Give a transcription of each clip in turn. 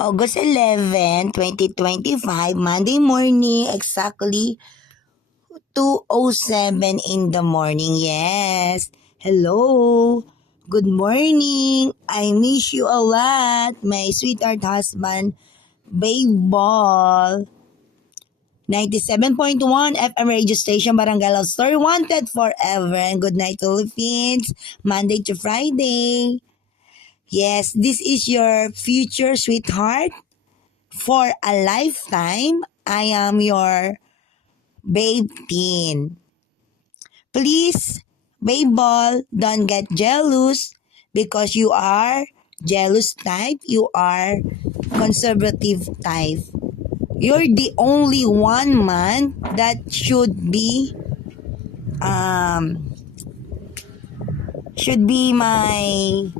August 11, 2025, Monday morning, exactly 2:07 in the morning. Yes. Hello. Good morning. I miss you a lot, my sweetheart husband, Babe Ball. 97.1 FM radio station, Barangay Love Story, wanted forever. And good night, Philippines. Monday to Friday. Yes, this is your future sweetheart for a lifetime. I am your babe teen. Please, babe ball, don't get jealous because you are jealous type. You are conservative type. You're the only one man that should be my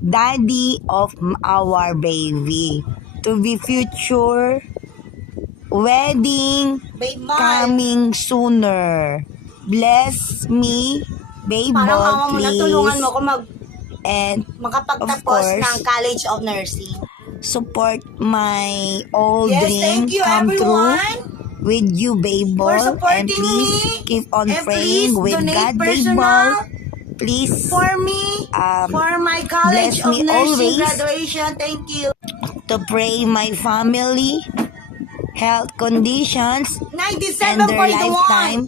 daddy of our baby, to be future wedding coming sooner. Bless me, babe ball, please. Tulungan mo ako And makapagtapos of course, ng College of Nursing. Support my old Yes, dream thank you, come everyone, true with you, babe for ball. And supporting please me. keep on And praying please with donate God, babe personal ball. Please for me, for my College bless of me Nursing always graduation. Thank you. to pray my family health conditions and their 97.1 lifetime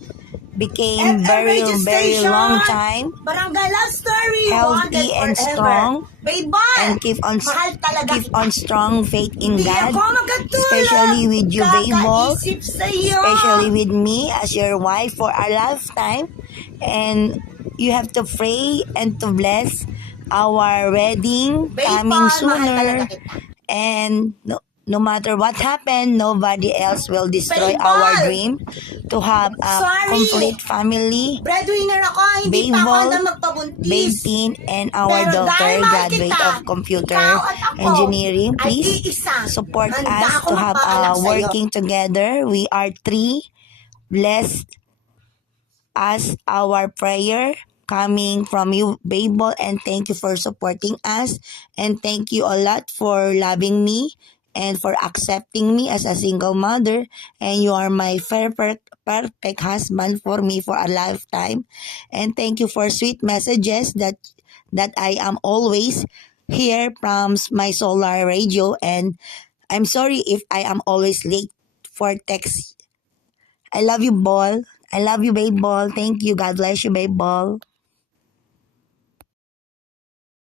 became FM very radio very station, long time Barangay Love Story, healthy wanted and forever. strong, Babe ball, and keep on mahal talaga strong faith in Hindi God, ako magatulog. especially with you, babe ball, Kakaisip sa'yo. especially with me as your wife for a lifetime. And you have to pray and to bless our wedding Babe coming ball, mahal talaga sooner. kita. And no matter what happened, nobody else will destroy Babe our ball. dream to have a Sorry. complete family, Breadwinner ako, hindi babe pa ako ball, handa babe magpabuntis. teen, and our Pero daughter dahil mahal graduate kita, of computer ikaw at ako engineering. ay Please iisa. support Handa us ako to have magpaanak sa'yo. working together. We are three. Bless us our prayer coming from you, babe ball, and thank you for supporting us, and thank you a lot for loving me and for accepting me as a single mother, and you are my perfect husband for me for a lifetime. And thank you for sweet messages that I am always hear from my solar radio. And I'm sorry if I am always late for text. I love you, ball. I love you, babe ball. Thank you. God bless you, babe ball.